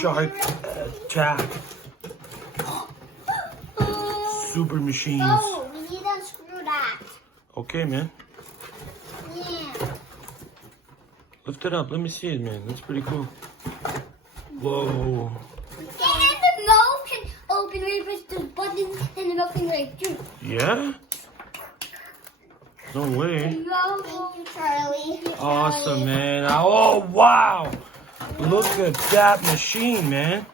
Shark Attack. Super machines. Oh, we need to unscrew that. Okay, man. Yeah. Lift it up. Let me see it, man. That's pretty cool. Whoa. And the mouth can open when you push the buttons and the mouth can like do. Yeah? No way. Thank you, Charlie. Awesome, man. Oh, wow. Look at that machine, man.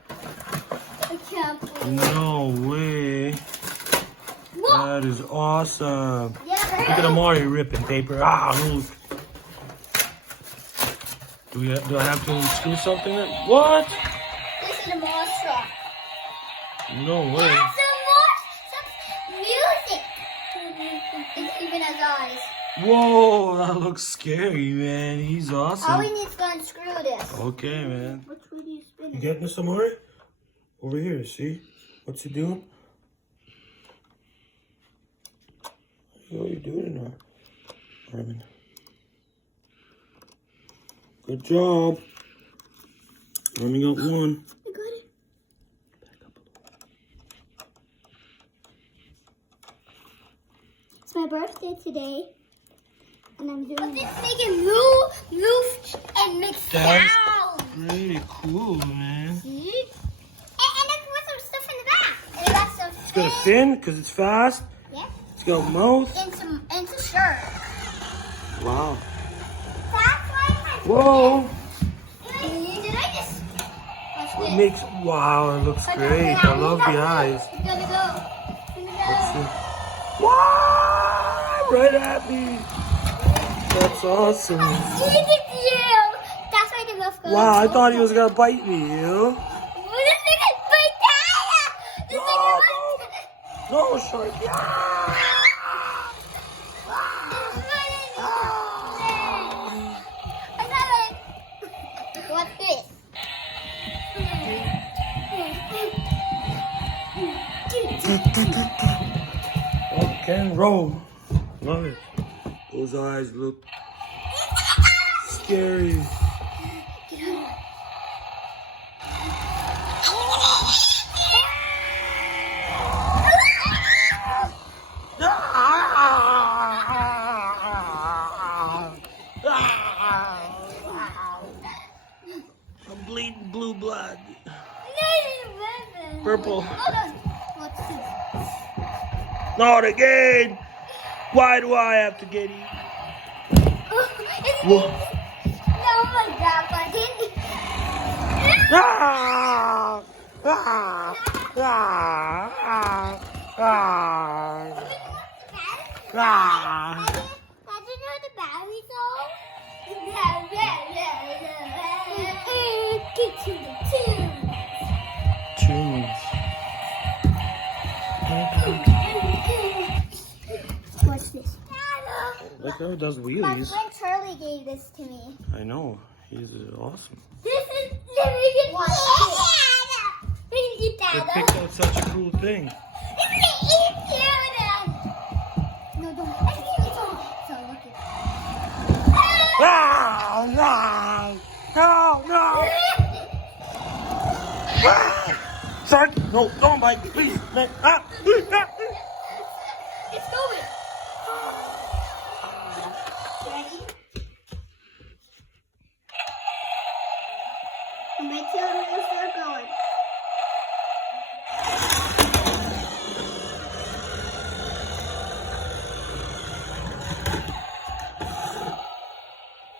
I can't believe No way. That is awesome. Yeah, Look at Amari ripping paper. Ah, look. Do I have to unscrew something? What? this is a monster. No way. That's some music. It's even his eyes. Whoa, that looks scary, man. He's All we awesome. need is to unscrew this. Okay, man. Which way do you spin You it? getting this, Amari? Over here, see? What's he doing? What are you doing now, Armin? Good job. Armin got one. I got it. It's my birthday today. And I'm doing this making move and make That's sounds. pretty cool, man. See? And I put some stuff in the back. And I got some It's got a fin because it's fast. Yeah. It's got a mouth. And some shirt. Wow. That's why my Whoa. Did I just watch It this? makes, wow, it looks great. I love the eyes. It's gonna go. Let's see. Wow, right at me. That's awesome. Look at you. That's why the mouth goes. Wow, I thought he was gonna bite me, you. Look at my dad. This is No, shark. Yeah. What's this? Rock and roll. Love it. Those eyes look scary. I'm bleeding blue blood. Purple. What's this? Not again. Why do I have to get eaten? Whoa. Oh my god, buddy. Ah! Ah! Ah! Ah! Ah! Ah! Did you know the battery song? Get to the Tunes. What's this? Look how it does My wheelies. friend Charlie gave this to me. I know. He's awesome. This is we can eat They that. picked out such a cool thing. No, don't. I can't eat some. So look at Ah! No! No! No! Ah! Shark! No! Don't bite me, please! Man. Ah! It's going. Ready? And my tail will start going.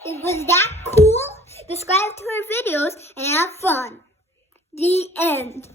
It was that cool? Subscribe to our videos and have fun. The end.